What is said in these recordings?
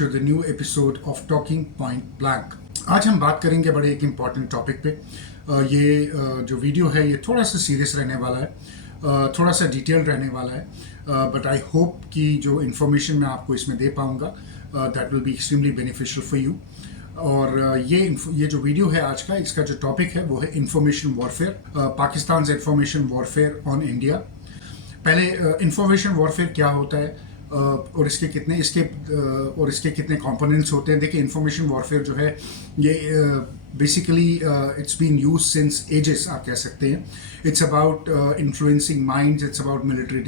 to the new episode of Talking Point Blank. आज हम बात करेंगे बड़े एक इम्पॉर्टेंट टॉपिक पे। ये जो वीडियो है ये थोड़ा सा सीरियस रहने वाला है, थोड़ा सा डिटेल्ड रहने वाला है, बट आई होप कि जो इन्फॉर्मेशन मैं आपको इसमें दे पाऊँगा that will be extremely beneficial for you. और ये जो वीडियो है आज का, इसका जो टॉपिक है वो है information warfare, Pakistan information warfare on India. पहले इंफॉर्मेशन वॉरफेयर क्या होता है और इसके कितने कंपोनेंट्स होते हैं। देखिए, इंफॉर्मेशन वॉरफेयर जो है ये basically it's been use since ages, आप कह सकते हैं। It's about influencing minds, it's about military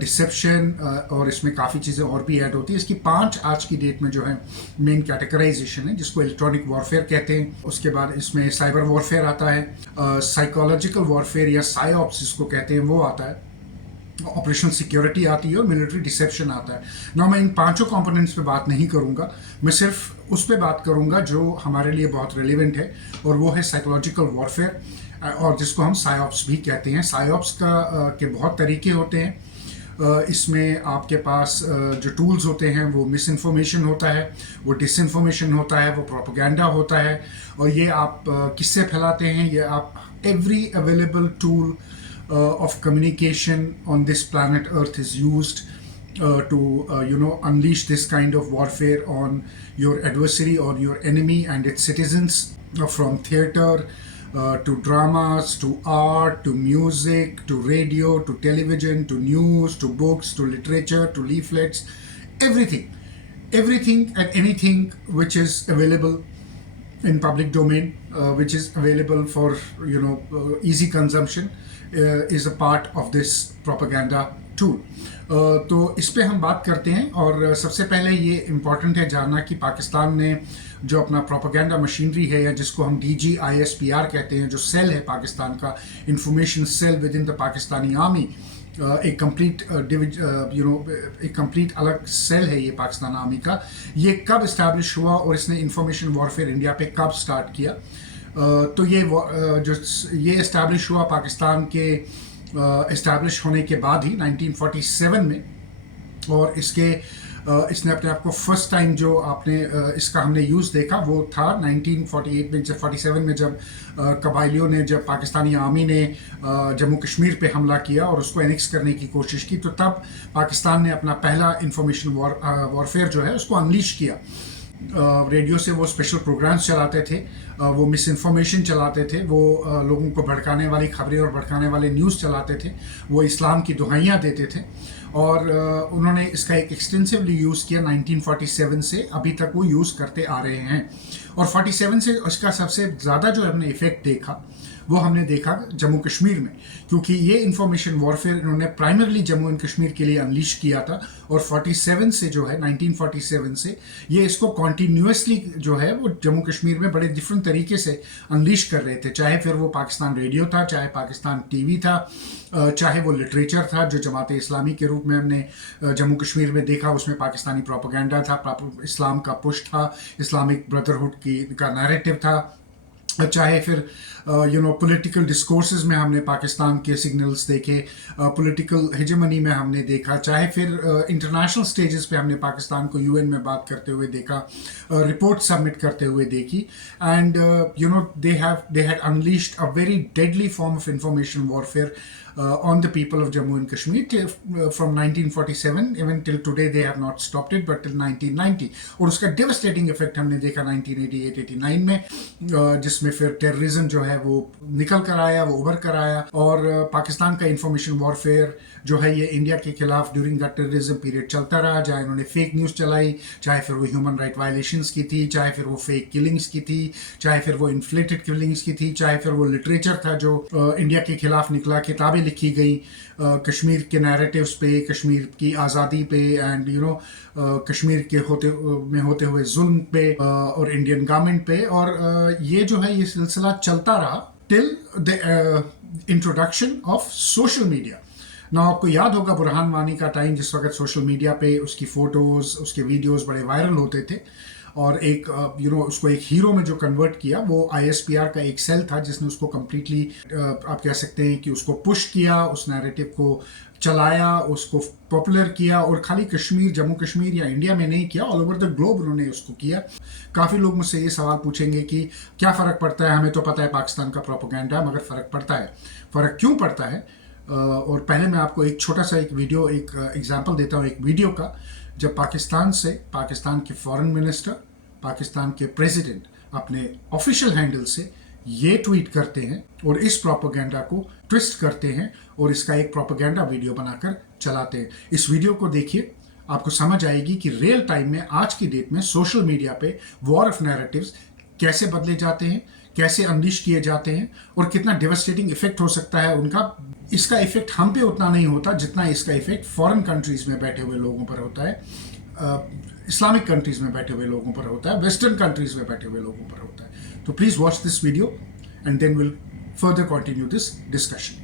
deception, और इसमें काफ़ी चीज़ें और भी ऐड होती है। इसकी 5 आज की डेट में जो है मेन कैटेगराइजेशन है, जिसको इलेक्ट्रॉनिक वॉरफेयर कहते हैं। उसके बाद इसमें साइबर वॉरफेयर आता है, साइकोलॉजिकल वॉरफेयर या साइऑप्स जिसको कहते हैं वो आता है, ऑपरेशनल सिक्योरिटी आती है और मिलिट्री डिसेप्शन आता है ना। मैं इन 5 कंपोनेंट्स पे बात नहीं करूंगा, मैं सिर्फ उस पे बात करूंगा जो हमारे लिए बहुत रेलिवेंट है, और वो है साइकोलॉजिकल वॉरफेयर, और जिसको हम साइऑप्स भी कहते हैं। साइऑप्स के बहुत तरीके होते हैं। इसमें आपके पास जो टूल्स होते हैं वो मिस इन्फॉर्मेशन होता है, वो डिसइन्फॉर्मेशन होता है, वो प्रोपेगेंडा होता है, और ये आप किससे फैलाते हैं? ये आप every available tool of communication on this planet Earth is used to unleash this kind of warfare on your adversary, on your enemy and its citizens, from theater to dramas, to art, to music, to radio, to television, to news, to books, to literature, to leaflets, everything and anything which is available in public domain, which is available for easy consumption, is a part of this propaganda tool. तो इस पे हम बात करते हैं। और सबसे पहले ये इम्पॉर्टेंट है जानना कि पाकिस्तान ने जो अपना प्रोपेगेंडा मशीनरी है, या जिसको हम DGISPR कहते हैं, जो सेल है पाकिस्तान का, information cell within the Pakistani army, एक कंप्लीट अलग सेल है ये पाकिस्तान आर्मी का। ये कब इस्टेब्लिश हुआ और इसने इंफॉर्मेशन वॉरफेयर इंडिया पे कब स्टार्ट किया? तो ये इस्टेब्लिश हुआ पाकिस्तान के इस्टेब्लिश होने के बाद ही 1947 में, और इसने अपने आप को फर्स्ट टाइम जो इसका हमने यूज़ देखा वो था 1948 में, जब 47 में जब कबाइलियों ने, जब पाकिस्तानी आर्मी ने जम्मू कश्मीर पे हमला किया और उसको एनेक्स करने की कोशिश की, तो तब पाकिस्तान ने अपना पहला इंफॉर्मेशन वॉरफेयर जो है उसको अनलीश किया। रेडियो से वो स्पेशल प्रोग्राम्स चलाते थे, वो मिस इन्फॉर्मेशन चलाते थे, वो लोगों को भड़काने वाली खबरें और भड़काने वाले न्यूज़ चलाते थे, वो इस्लाम की दुहाइयाँ देते थे, और उन्होंने इसका एक एक्सटेंसिवली यूज़ किया 1947 से अभी तक वो यूज़ करते आ रहे हैं। और 47 से इसका सबसे ज़्यादा जो हमने इफ़ेक्ट देखा वो हमने देखा जम्मू कश्मीर में, क्योंकि ये इंफॉर्मेशन वॉरफेयर इन्होंने प्राइमरली जम्मू एंड कश्मीर के लिए अनलीश किया था। और 47 से जो है 1947 से ये इसको कॉन्टीन्यूसली जो है वो जम्मू कश्मीर में बड़े डिफरेंट तरीके से अनलीश कर रहे थे, चाहे फिर वो पाकिस्तान रेडियो था, चाहे पाकिस्तान टीवी था, चाहे वो लिटरेचर था जो जमात इस्लामी के रूप में हमने जम्मू कश्मीर में देखा, उसमें पाकिस्तानी प्रोपेगेंडा था, इस्लाम का पुश था, इस्लामिक ब्रदरहुड का नैरेटिव था, चाहे फिर पॉलिटिकल डिस्कोर्सेस में हमने पाकिस्तान के सिग्नल्स देखे, पॉलिटिकल हेजेमनी में हमने देखा, चाहे फिर इंटरनेशनल स्टेजेस पे हमने पाकिस्तान को UN में बात करते हुए देखा, रिपोर्ट सबमिट करते हुए देखी, and they had unleashed a very deadly form of information warfare on the people of Jammu and Kashmir from 1947 even till today. They have not stopped it, but till 1990, और उसका devastating effect हमने देखा 1988-89 में, जिसमें फिर terrorism जो है वो निकल कर आया, वो उभर कर आया, और पाकिस्तान का इंफॉर्मेशन वॉरफेयर जो है ये इंडिया के खिलाफ ड्यूरिंग द टेररिज्म पीरियड चलता रहा, चाहे उन्होंने फेक न्यूज़ चलाई, चाहे फिर वो ह्यूमन राइट वायलेशंस की थी, चाहे फिर वो फेक किलिंग्स की थी, चाहे फिर वो इन्फ्लेटेड किलिंग्स की थी, चाहे फिर वो लिटरेचर था जो इंडिया के खिलाफ निकला, किताबें लिखी गई कश्मीर के नैरेटिव्स पे, कश्मीर की आज़ादी पे, एंड कश्मीर के होते हुए जुल्म पे और इंडियन गवर्नमेंट पे। और ये जो है ये सिलसिला चलता रहा till the introduction of social media. ना आपको याद होगा बुरहान वानी का टाइम, जिस वक्त सोशल मीडिया पे उसकी फ़ोटोज़, उसके वीडियोज़ बड़े वायरल होते थे, और एक उसको एक हीरो में जो कन्वर्ट किया वो ISPR का एक सेल था जिसने उसको कम्प्लीटली आप कह सकते हैं कि उसको पुश किया, उस नैरेटिव को चलाया, उसको पॉपुलर किया, और खाली कश्मीर, जम्मू कश्मीर या इंडिया में नहीं किया, ऑल ओवर द ग्लोब उन्होंने उसको किया। काफ़ी लोग मुझसे ये सवाल पूछेंगे कि क्या फ़र्क पड़ता है, हमें तो पता है पाकिस्तान का प्रोपेगेंडा, मगर फ़र्क पड़ता है। फ़र्क क्यों पड़ता है? और पहले मैं आपको एक छोटा सा एक एग्जाम्पल देता हूँ एक वीडियो का, जब पाकिस्तान से, पाकिस्तान के फॉरेन मिनिस्टर, पाकिस्तान के प्रेसिडेंट अपने ऑफिशियल हैंडल से ये ट्वीट करते हैं और इस प्रोपेगेंडा को ट्विस्ट करते हैं और इसका एक प्रोपेगेंडा वीडियो बनाकर चलाते हैं। इस वीडियो को देखिए, आपको समझ आएगी कि रियल टाइम में आज की डेट में सोशल मीडिया पे वॉर ऑफ नैरेटिव्स कैसे बदले जाते हैं, कैसे अनलिश किए जाते हैं, और कितना डेवास्टेटिंग इफेक्ट हो सकता है उनका। इसका इफेक्ट हम पे उतना नहीं होता जितना इसका इफेक्ट फॉरेन कंट्रीज में बैठे हुए लोगों पर होता है, इस्लामिक कंट्रीज में बैठे हुए लोगों पर होता है, वेस्टर्न कंट्रीज में बैठे हुए लोगों पर होता है। तो please watch this video and then will further continue this discussion.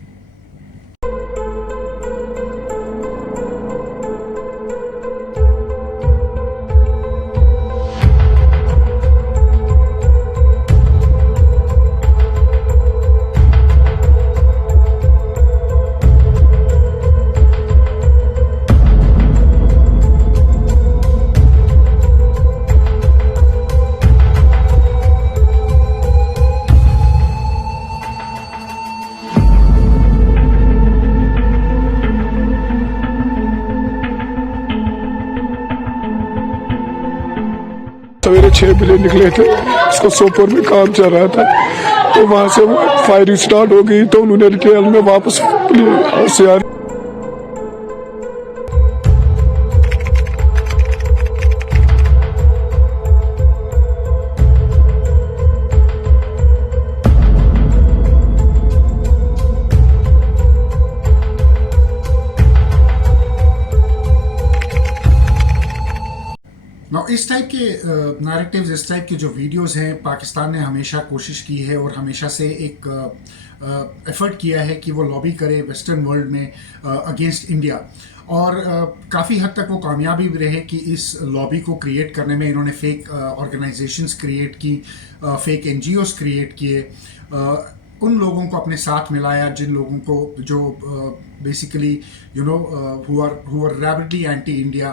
सवेरे 6 बजे निकले थे, उसको सोपोर में काम चल रहा था, तो वहाँ से फायरिंग स्टार्ट हो गई, तो उन्होंने रिटेल में वापस से इस टाइप के नैरेटिव्स, इस टाइप के जो वीडियोस हैं, पाकिस्तान ने हमेशा कोशिश की है और हमेशा से एक एफर्ट किया है कि वो लॉबी करे वेस्टर्न वर्ल्ड में अगेंस्ट इंडिया, और काफ़ी हद तक वो कामयाबी भी रहे कि इस लॉबी को क्रिएट करने में इन्होंने फेक ऑर्गेनाइजेशंस क्रिएट की, फेक एनजीओस क्रिएट किए, उन लोगों को अपने साथ मिलाया जिन लोगों को जो basically who are rapidly anti India,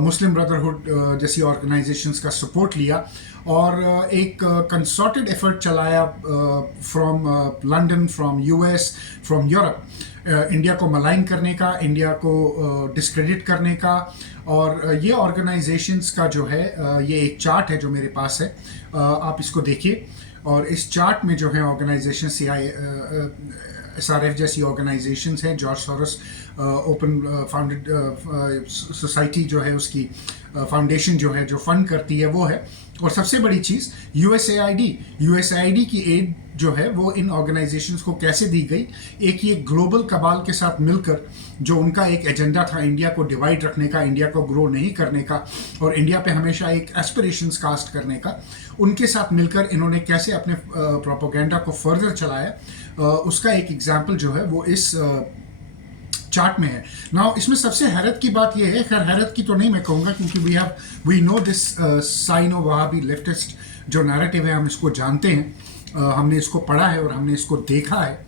Muslim brotherhood जैसी ऑर्गेनाइजेशंस का सपोर्ट लिया, और एक कंसर्टेड एफर्ट चलाया from London, from US, from Europe, India को मलाइन करने का, इंडिया को डिस्क्रेडिट करने का। और ये ऑर्गेनाइजेशंस का जो है ये एक चार्ट है जो मेरे पास है, आप इसको देखिए, और इस चार्ट में जो है ऑर्गेनाइजेशन SRF जैसी ऑर्गेनाइजेशंस हैं, George Soros open founded society जो है उसकी फाउंडेशन जो है जो फंड करती है वो है, और सबसे बड़ी चीज़ USAID की एड जो है वो इन ऑर्गेनाइजेशंस को कैसे दी गई, एक ये ग्लोबल कबाल के साथ मिलकर, जो उनका एक एजेंडा था इंडिया को डिवाइड रखने का, इंडिया को ग्रो नहीं करने का, और इंडिया पे हमेशा एक एस्पिरेशंस कास्ट करने का, उनके साथ मिलकर इन्होंने कैसे अपने प्रोपेगेंडा को फर्दर चलाया, उसका एक एग्जाम्पल जो है वो इस चार्ट में है। नाउ इसमें सबसे हैरत की बात यह है, खैर हैरत की तो नहीं मैं कहूँगा, क्योंकि we know this Sino Wahhabi leftist जो नैरेटिव है, हम इसको जानते हैं, हमने इसको पढ़ा है और हमने इसको देखा है,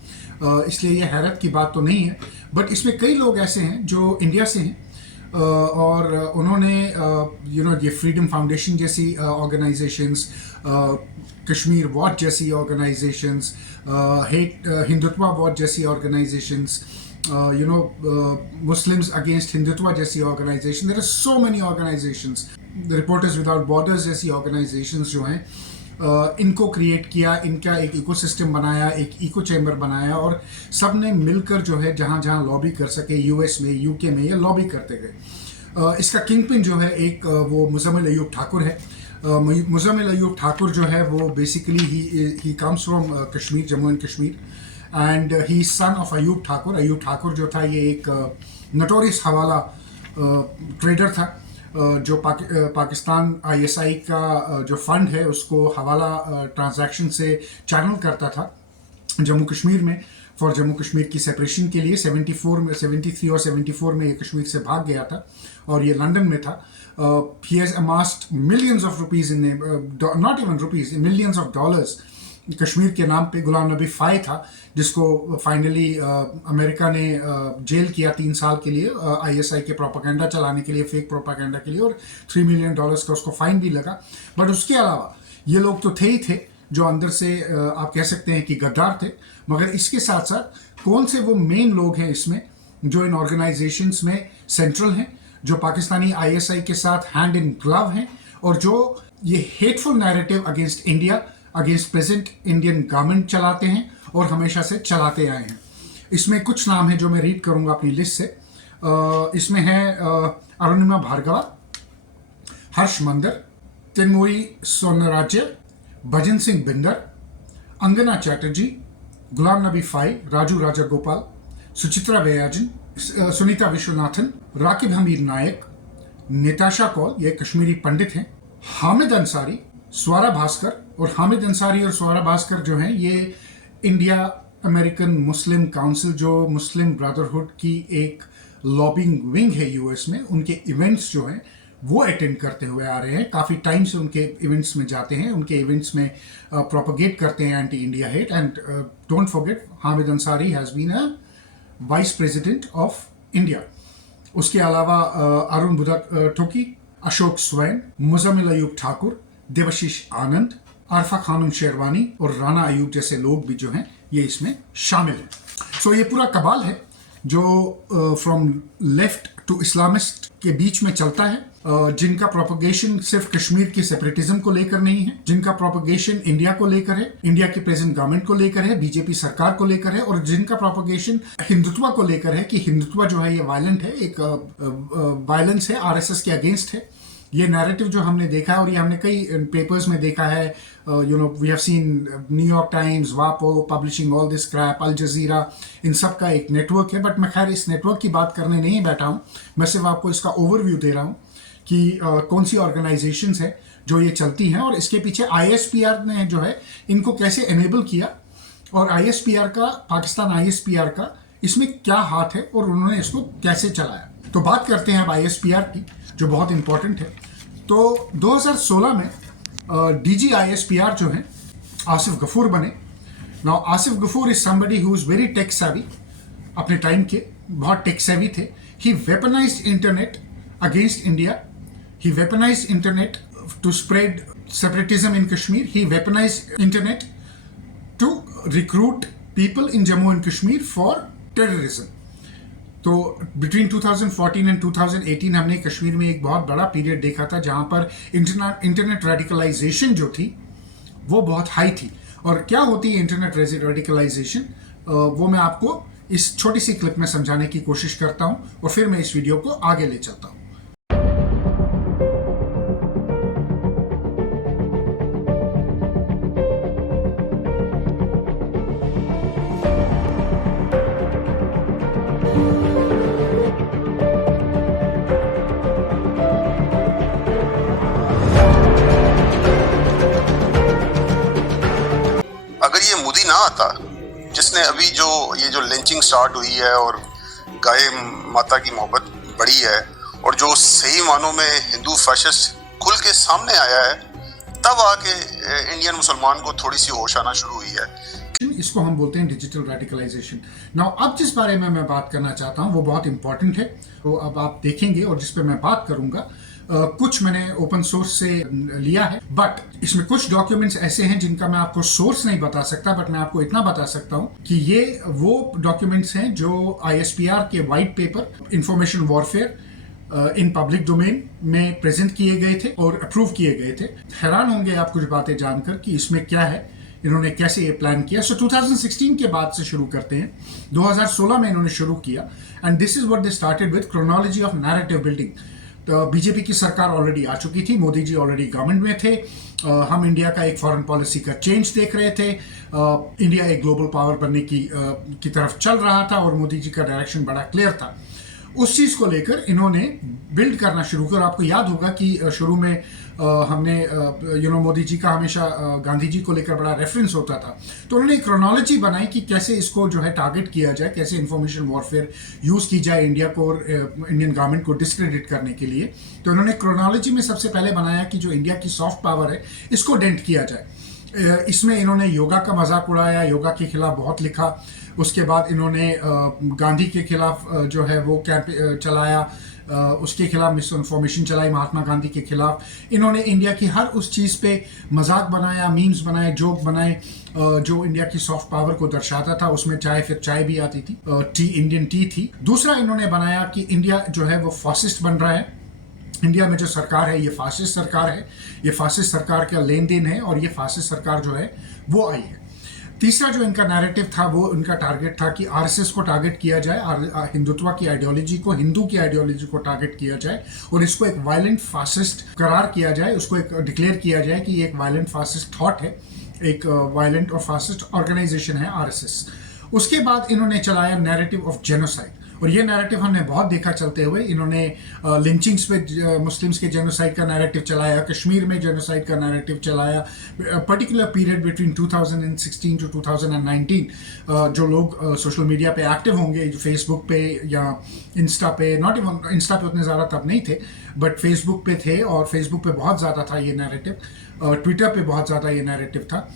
इसलिए ये हैरत की बात तो नहीं है। बट इसमें कई लोग ऐसे हैं जो इंडिया से हैं, और उन्होंने ये फ्रीडम फाउंडेशन जैसी ऑर्गेनाइजेशंस, कश्मीर वॉच जैसी ऑर्गेनाइजेशंस, हिंदुत्व वॉच जैसी ऑर्गेनाइजेशंस, Muslims against हिंदुत्व जैसी organisation, there are so many organisations, reporters without borders जैसी ऑर्गेनाइजेशंस जो हैं, इनको क्रिएट किया, इनका एक इकोसिस्टम बनाया, एक इको चैम्बर बनाया, और सब ने मिलकर जो है जहाँ जहाँ लॉबी कर सके, यूएस में, यूके में, ये लॉबी करते गए। इसका किंग पिन जो है एक वो मुज़म्मिल अयूब ठाकुर है। मुज़म्मिल अयूब ठाकुर जो है वो basically he comes from Kashmir, Jammu and Kashmir, and he son of Ayub Thakur. Ayub Thakur जो था ये एक नोटोरियस हवाला ट्रेडर था, जो पाकिस्तान ISI का जो फंड है उसको हवाला ट्रांजैक्शन से चैनल करता था जम्मू कश्मीर में, फॉर जम्मू कश्मीर की सेपरेशन के लिए। 73 और 74 में ये कश्मीर से भाग गया था और ये लंदन में था। He has amassed millions of rupees in not even rupees, millions of dollars Kashmir के नाम पे गुलाम नबी फाई था, जिसको फाइनली अमेरिका ने जेल किया 3 साल के लिए आईएसआई के प्रोपागेंडा चलाने के लिए, फेक प्रोपागेंडा के लिए, और $3 मिलियन का उसको फाइन भी लगा। बट उसके अलावा ये लोग तो थे ही थे जो अंदर से आप कह सकते हैं कि गद्दार थे, मगर इसके साथ साथ कौन से वो मेन लोग हैं इसमें जो इन ऑर्गेनाइजेशंस में सेंट्रल हैं, जो पाकिस्तानी आईएसआई के साथ हैंड इन ग्लव हैं, और जो ये hateful narrative against India, against present Indian government चलाते हैं और हमेशा से चलाते आए हैं। इसमें कुछ नाम हैं जो मैं रीड करूंगा अपनी लिस्ट से। इसमें है अरुणिमा भार्गवा, हर्ष मंदर, तेनमोई सोनराज्य, भजन सिंह बिंदर, अंगना चैटर्जी, गुलाम नबी फाई, राजू राजा गोपाल, सुचित्रा वैयाजन, सुनीता विश्वनाथन, राकिब हमीद नायक, निताशा कौल, ये कश्मीरी पंडित हैं, हामिद अंसारी, स्वरा भास्कर। और हामिद अंसारी और स्वरा भास्कर जो हैं ये इंडिया अमेरिकन मुस्लिम काउंसिल, जो मुस्लिम ब्रदरहुड की एक लॉबिंग विंग है यूएस में, उनके इवेंट्स जो हैं वो अटेंड करते हुए आ रहे हैं। काफ़ी टाइम से उनके इवेंट्स में जाते हैं, उनके इवेंट्स में प्रोपोगेट करते हैं anti India hate. And don't forget, Hamid Ansari has been a vice president of India. उसके अलावा अरुण टोकी, अशोक स्वैन, मुजम्मिल अयूब ठाकुर, देवशीष आनंद, आरफा खानम शेरवानी और राना अयूब जैसे लोग भी जो हैं ये इसमें शामिल हैं। सो ये पूरा कबाल है जो फ्रॉम लेफ्ट टू इस्लामिस्ट के बीच में चलता है, जिनका प्रोपोगेशन सिर्फ कश्मीर की सेपरेटिज्म को लेकर नहीं है, जिनका प्रोपोगेशन इंडिया को लेकर है, इंडिया की प्रेजेंट गवर्नमेंट को लेकर है, बीजेपी सरकार को लेकर है, और जिनका प्रोपोगेशन हिंदुत्व को लेकर है कि हिंदुत्व जो है ये वायलेंट है, एक वायलेंस है, आरएसएस के अगेंस्ट है। ये नैरेटिव जो हमने देखा है, और ये हमने कई पेपर्स में देखा है, we have seen New York Times, WaPo publishing all this crap, Al Jazeera, इन सब का एक नेटवर्क है। बट मैं खैर इस नेटवर्क की बात करने नहीं बैठा हूँ, मैं सिर्फ आपको इसका ओवरव्यू दे रहा हूँ कि कौन सी ऑर्गेनाइजेशंस है जो ये चलती हैं, और इसके पीछे आईएसपीआर ने जो है इनको कैसे एनेबल किया, और आईएसपीआर का, पाकिस्तान आईएसपीआर का इसमें क्या हाथ है, और उन्होंने इसको कैसे चलाया। तो बात करते हैं अब आईएसपीआर की, जो बहुत इंपॉर्टेंट है। तो 2016 में डीजी आईएसपीआर जो हैं आसिफ गफूर बने। Now Asif Ghafoor is somebody who is very tech savvy, अपने टाइम के बहुत टेक सेवी थे। He weaponized internet against India, he weaponized internet to spread separatism in Kashmir, he weaponized internet to recruit people in Jammu and Kashmir for terrorism. तो between 2014 and 2018 हमने कश्मीर में एक बहुत बड़ा पीरियड देखा था जहां पर इंटरनेट रेडिकलाइजेशन जो थी वो बहुत हाई थी। और क्या होती है इंटरनेट रेडिकलाइजेशन, वो मैं आपको इस छोटी सी क्लिप में समझाने की कोशिश करता हूं, और फिर मैं इस वीडियो को आगे ले चलता हूं। अगर ये मोदी ना आता, जिसने अभी ये जो लिंचिंग स्टार्ट हुई है और गाय माता की मोहब्बत बढ़ी है, और जो सही मानों में हिंदू फैशिस्ट खुल के सामने आया है, तब आके इंडियन मुसलमान को थोड़ी सी होश आना शुरू हुई है। इसको हम बोलते हैं डिजिटल रेडिकलाइजेशन। नाउ अब जिस बारे में मैं बात करना चाहता हूँ वो बहुत इंपॉर्टेंट है, तो अब आप देखेंगे, और जिस पे मैं बात करूंगा कुछ मैंने ओपन सोर्स से लिया है, बट इसमें कुछ डॉक्यूमेंट्स ऐसे हैं जिनका मैं आपको सोर्स नहीं बता सकता, बट मैं आपको इतना बता सकता हूं कि ये वो डॉक्यूमेंट्स हैं जो आईएसपीआर के white paper information warfare in public domain में प्रेजेंट किए गए थे और अप्रूव किए गए थे। हैरान होंगे आप कुछ बातें जानकर कि इसमें क्या है, इन्होंने कैसे ये प्लान किया। सो 2016 के बाद से शुरू करते हैं। 2016 में इन्होंने शुरू किया, and this is what they started with, chronology of narrative building. तो बीजेपी की सरकार ऑलरेडी आ चुकी थी, मोदी जी ऑलरेडी गवर्नमेंट में थे, हम इंडिया का एक फॉरेन पॉलिसी का चेंज देख रहे थे, इंडिया एक ग्लोबल पावर बनने की तरफ चल रहा था, और मोदी जी का डायरेक्शन बड़ा क्लियर था। उस चीज़ को लेकर इन्होंने बिल्ड करना शुरू किया। आपको याद होगा कि शुरू में हमने मोदी जी का हमेशा गांधी जी को लेकर बड़ा रेफरेंस होता था, तो उन्होंने एक क्रोनोलॉजी बनाई कि कैसे इसको जो है टारगेट किया जाए, कैसे इंफॉर्मेशन वॉरफेयर यूज़ की जाए इंडिया को और इंडियन गवर्नमेंट को डिस्क्रेडिट करने के लिए। तो उन्होंने क्रोनोलॉजी में सबसे पहले बनाया कि जो इंडिया की सॉफ्ट पावर है इसको डेंट किया जाए। इसमें इन्होंने योगा का मजाक उड़ाया, योगा के खिलाफ बहुत लिखा। उसके बाद इन्होंने गांधी के खिलाफ जो है वो कैंप चलाया, उसके खिलाफ मिस इन्फॉर्मेशन चलाई महात्मा गांधी के खिलाफ। इन्होंने इंडिया की हर उस चीज़ पे मजाक बनाया, मीम्स बनाए, जोक बनाए जो इंडिया की सॉफ्ट पावर को दर्शाता था। उसमें चाय, फिर चाय भी आती थी, टी, इंडियन टी थी। दूसरा इन्होंने बनाया कि इंडिया जो है वो फासिस्ट बन रहा है, इंडिया में जो सरकार है ये फासिस्ट सरकार है, ये फासिस्ट सरकार का लेन देन है और ये फासिस्ट सरकार जो है वो आई है। तीसरा जो इनका नैरेटिव था वो इनका टारगेट था कि आरएसएस को टारगेट किया जाए, हिंदुत्व की आइडियोलॉजी को, हिंदू की आइडियोलॉजी को टारगेट किया जाए और इसको एक वायलेंट फासिस्ट करार किया जाए, उसको एक डिक्लेयर किया जाए कि ये एक वायलेंट फासिस्ट थॉट है, एक वायलेंट और फासिस्ट ऑर्गेनाइजेशन है आरएसएस। उसके बाद इन्होंने चलाया नैरेटिव ऑफ जेनोसाइड, और ये नैरेटिव हमने बहुत देखा चलते हुए। इन्होंने लिंचिंग्स पे मुस्लिम्स के जेनोसाइड का नैरेटिव चलाया, कश्मीर में जेनोसाइड का नैरेटिव चलाया। पर्टिकुलर पीरियड बिटवीन 2016 टू 2019 जो लोग सोशल मीडिया पे एक्टिव होंगे, जो फेसबुक पे या इंस्टा पे, नॉट इवन इंस्टा पे उतने ज़्यादा तब नहीं थे, बट फेसबुक पे थे और फेसबुक पे बहुत ज़्यादा था ये नैरेटिव, ट्विटर पे बहुत ज़्यादा ये नैरेटिव था,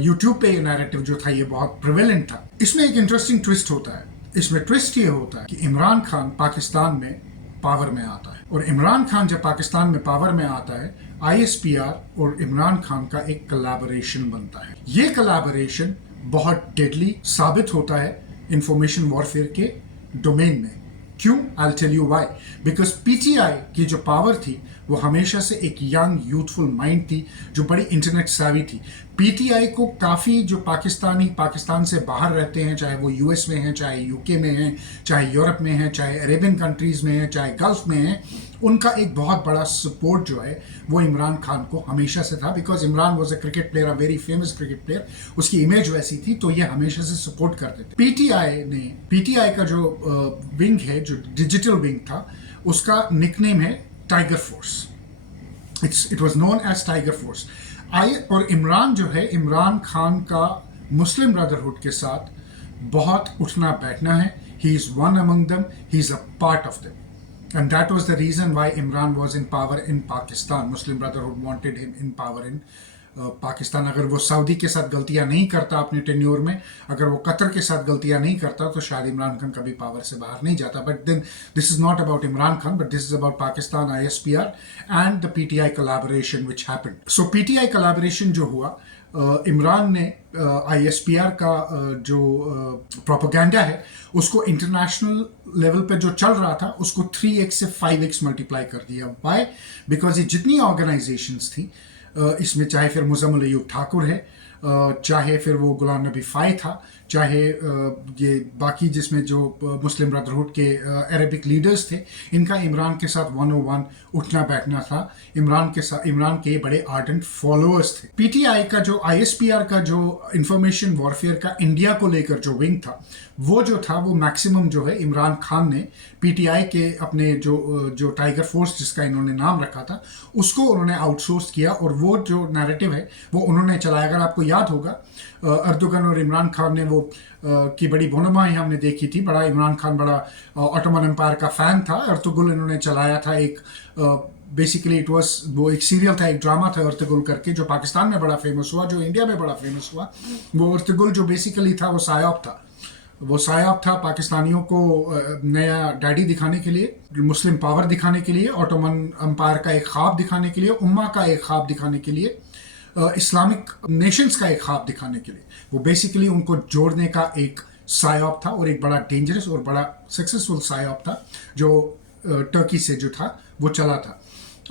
यूट्यूब पे ये नैरेटिव जो था ये बहुत प्रिवेलेंट था। इसमें एक इंटरेस्टिंग ट्विस्ट होता है। इसमें ट्विस्ट ये होता है कि इमरान खान पाकिस्तान में पावर में आता है, और इमरान खान जब पाकिस्तान में पावर में आता है, ISPR और इमरान खान का एक कोलैबोरेशन बनता है। ये कोलैबोरेशन बहुत डेडली साबित होता है इंफॉर्मेशन वॉरफेयर के डोमेन में। क्यों? I'll tell you why. Because PTI की जो पावर थी वो हमेशा से एक यंग यूथफुल माइंड थी जो बड़ी इंटरनेट सावी थी। PTI को काफ़ी जो पाकिस्तान से बाहर रहते हैं, चाहे वो US में हैं, चाहे UK में हैं, चाहे यूरोप में हैं, चाहे अरेबियन कंट्रीज़ में हैं, चाहे गल्फ में हैं, उनका एक बहुत बड़ा सपोर्ट जो है वो इमरान खान को हमेशा से था। Because Imran was a cricket player, a very famous cricket player, उसकी इमेज वैसी थी, तो ये हमेशा से सपोर्ट करते थे। PTI का जो विंग है, जो डिजिटल विंग था, उसका निकनेम है tiger force. It was known as tiger force. और इमरान जो है, इमरान खान का मुस्लिम ब्रदरहुड के साथ बहुत उठना बैठना है। ही इज़ वन अमंग दम, he is a part of them, and that was the reason why Imran was in power in Pakistan. Muslim Brotherhood wanted him in power in Pakistan. अगर वो सऊदी के साथ गलतियां नहीं करता अपने टेन्योर में, अगर वो कतर के साथ गलतियां नहीं करता, तो शायद इमरान खान कभी पावर से बाहर नहीं जाता। But then this is not about Imran Khan, but this is about Pakistan, ISPR and the PTI collaboration which happened. So PTI collaboration जो हुआ, इमरान ने ISPR का जो प्रोपेगेंडा है उसको इंटरनेशनल लेवल पे जो चल रहा था उसको 3x से 5x मल्टीप्लाई कर दिया। वाई? बिकॉज ये जितनी ऑर्गेनाइजेशंस थी, इसमें चाहे फिर मुज़म्मिल अय्यूब ठाकुर है, चाहे फिर वो गुलाम नबी फ़ाई था, चाहे ये बाकी जिसमें जो मुस्लिम ब्रदरहुड के अरबिक लीडर्स थे, इनका इमरान के साथ 101 उठना बैठना था। इमरान के बड़े आर्डेंट फॉलोअर्स थे। PTI का जो ISPR का जो इंफॉर्मेशन वॉरफेयर का इंडिया को लेकर जो विंग था, वो जो था वो मैक्सिमम जो है इमरान खान ने PTI के अपने जो टाइगर फोर्स जिसका इन्होंने नाम रखा था, उसको उन्होंने आउटसोर्स किया, और वो जो नैरेटिव है वो उन्होंने चलाया। अगर आपको याद होगा, अर्दोगन और इमरान खान ने वो की बड़ी बोनोमाई हमने देखी थी। बड़ा इमरान खान बड़ा ऑटोमन एम्पायर का फ़ैन था। अर्तुगरुल इन्होंने चलाया था एक, बेसिकली इट वाज, वो एक सीरियल था, एक ड्रामा था अर्तुगरुल करके, जो पाकिस्तान में बड़ा फेमस हुआ, जो इंडिया में बड़ा फेमस हुआ। वो अर्तुगरुल जो बेसिकली था वो सायाब था। वो सायाब था पाकिस्तानियों को नया डैडी दिखाने के लिए, मुस्लिम पावर दिखाने के लिए, ऑटोमन एम्पायर का एक ख्वाब दिखाने के लिए, उम्मा का एक ख्वाब दिखाने के लिए, इस्लामिक नेशंस का एक ख्वाब दिखाने के लिए। वो बेसिकली उनको जोड़ने का एक सायाब था, और एक बड़ा डेंजरस और बड़ा सक्सेसफुल सायाब था जो टर्की से जो था वो चला था।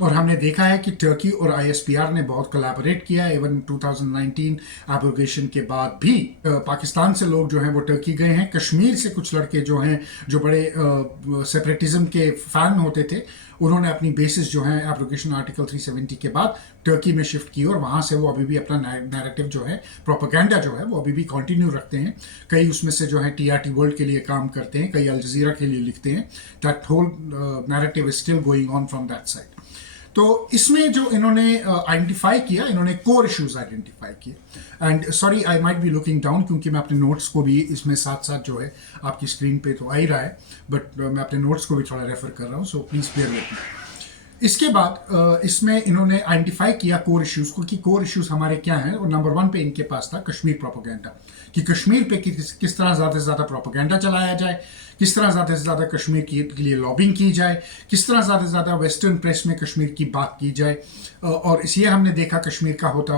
और हमने देखा है कि टर्की और ISPR ने बहुत कोलैबोरेट किया। इवन 2019 एब्रोगेशन के बाद भी पाकिस्तान से लोग जो हैं वो टर्की गए हैं। कश्मीर से कुछ लड़के जो हैं, जो बड़े सेपरेटिज्म के फ़ैन होते थे, उन्होंने अपनी बेसिस जो हैं एब्रोगेशन आर्टिकल 370 के बाद टर्की में शिफ्ट की, और वहाँ से वो अभी भी अपना नैरेटिव जो है, प्रोपेगेंडा जो है, वो अभी भी कंटिन्यू रखते हैं। कई उसमें से जो है TRT वर्ल्ड के लिए काम करते हैं, कई अल जज़ीरा के लिए लिखते हैं। That whole narrative is still going on from that side. तो इसमें जो इन्होंने आइडेंटिफाई किया, इन्होंने कोर इश्यूज आइडेंटिफाई किए। And sorry, I might be looking down, क्योंकि मैं अपने नोट्स को भी इसमें साथ साथ जो है आपकी स्क्रीन पे तो आ ही रहा है, बट मैं अपने नोट्स को भी थोड़ा रेफर कर रहा हूँ, so please bear with me. इसके बाद इसमें इन्होंने आइडेंटिफाई किया कोर इश्यूज को कि कोर इश्यूज हमारे क्या हैं, और नंबर 1 पे इनके पास था कश्मीर प्रोपेगेंडा, कि कश्मीर पे किस तरह ज़्यादा से ज़्यादा प्रोपेगेंडा चलाया जाए, किस तरह ज़्यादा से ज़्यादा कश्मीर के लिए लॉबिंग की जाए, किस तरह ज़्यादा से ज़्यादा वेस्टर्न प्रेस में कश्मीर की बात की जाए। और इसलिए हमने देखा कश्मीर का होता,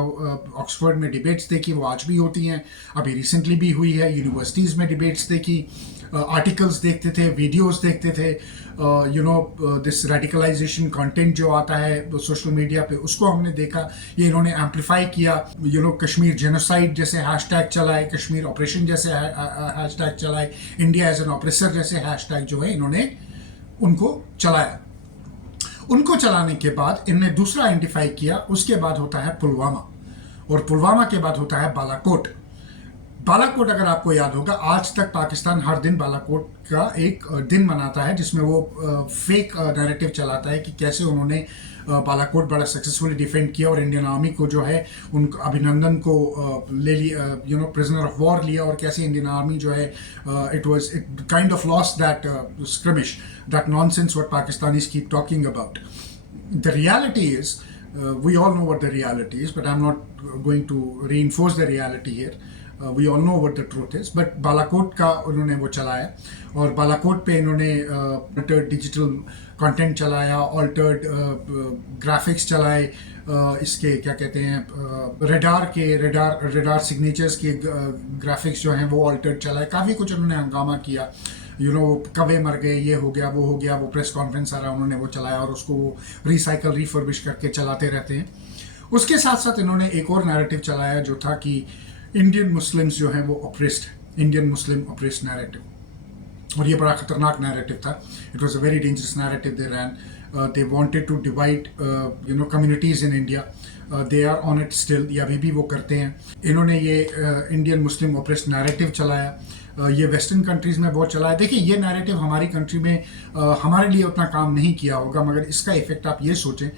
ऑक्सफोर्ड में डिबेट्स देखी, वो आज भी होती हैं, अभी रिसेंटली भी हुई है, यूनिवर्सिटीज़ में डिबेट्स देखी, आर्टिकल्स देखते थे, वीडियोस देखते थे, दिस रेडिकलाइजेशन कंटेंट जो आता है सोशल मीडिया पे, उसको हमने देखा। ये इन्होंने एम्पलीफाई किया, कश्मीर जेनोसाइड जैसे हैशटैग चलाए, कश्मीर ऑपरेशन जैसे हैशटैग चलाए, इंडिया एज एन ऑपरेसर जैसे हैशटैग जो है इन्होंने उनको चलाया। उनको चलाने के बाद इनने दूसरा आइडेंटिफाई किया, उसके बाद होता है पुलवामा, और पुलवामा के बाद होता है बालाकोट। बालाकोट अगर आपको याद होगा, आज तक पाकिस्तान हर दिन बालाकोट का एक दिन मनाता है जिसमें वो फेक नैरेटिव चलाता है कि कैसे उन्होंने बालाकोट बड़ा सक्सेसफुली डिफेंड किया और इंडियन आर्मी को जो है उनको अभिनंदन को ले लिया, प्रिजनर ऑफ वॉर लिया, और कैसे इंडियन आर्मी जो है it kind of lost that skirmish, that nonsense what Pakistanis keep talking about. The reality is, we all know what the reality is, but I'm not going to reinforce the reality here. We all know what the truth is. But Balakot का उन्होंने वो चलाया, और बालाकोट पे इन्होंने Altered digital content चलाया, Altered graphics चलाए, इसके क्या कहते हैं रेडार सिग्नेचर्स के ग्राफिक्स जो हैं वो अल्टर्ड चलाए, काफ़ी कुछ उन्होंने हंगामा किया। कवे मर गए, ये हो गया, वो हो गया, वो प्रेस कॉन्फ्रेंस आ रहा, उन्होंने वो चलाया, और उसको रिसाइकल रिफर्बिश करके चलाते रहते हैं। उसके साथ साथ इन्होंने एक और नैरेटिव चलाया जो था कि इंडियन मुस्लिम्स जो हैं वो ऑप्रेस्ड है, इंडियन मुस्लिम ऑप्रेस्ड नैरेटिव, और ये बड़ा खतरनाक नैरेटिव था। It was a very dangerous narrative they ran. They wanted to divide communities in India, they are on it still, ये अभी भी वो करते हैं। इन्होंने ये इंडियन मुस्लिम ऑप्रेस्ड नैरेटिव चलाया, ये वेस्टर्न कंट्रीज़ में बहुत चला है। देखिए, ये नैरेटिव हमारी कंट्री में हमारे लिए उतना काम नहीं किया होगा, मगर इसका इफेक्ट आप ये सोचें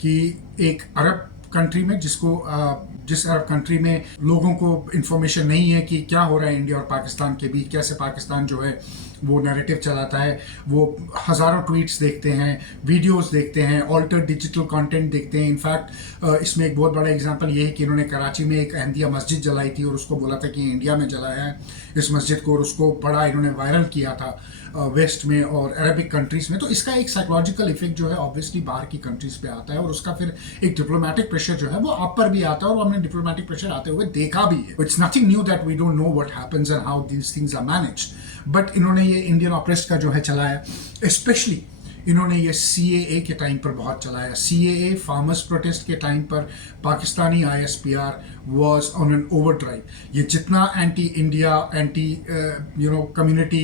कि एक अरब कंट्री में जिस अरब कंट्री में लोगों को इन्फॉर्मेशन नहीं है कि क्या हो रहा है इंडिया और पाकिस्तान के बीच, कैसे पाकिस्तान जो है वो नैरेटिव चलाता है, वो हज़ारों ट्वीट्स देखते हैं, वीडियोस देखते हैं, ऑल्टर्ड डिजिटल कंटेंट देखते हैं। इनफैक्ट इसमें एक बहुत बड़ा एग्जांपल ये है कि इन्होंने कराची में एक अहमदिया मस्जिद जलाई थी और उसको बोला था कि इंडिया में जलाया है इस मस्जिद को, और उसको बड़ा इन्होंने वायरल किया था वेस्ट में और अरबिक कंट्रीज़ में। तो इसका एक साइकोलॉजिकल इफेक्ट जो है ऑब्वियसली बाहर की कंट्रीज़ पे आता है, और उसका फिर एक डिप्लोमेटिक प्रेशर जो है वो आप पर भी आता है, और हमने डिप्लोमेटिक प्रेशर आते हुए देखा भी है। It's nothing new that we don't know what happens and how these things are managed, but इन्होंने ये इंडियन ऑपरेस्ट का जो है चलाया। स्पेशली इन्होंने ये CAA के टाइम पर बहुत चलाया। CAA फार्मर्स प्रोटेस्ट के टाइम पर Pakistani ISPR was on an overdrive. ये जितना anti India, anti community,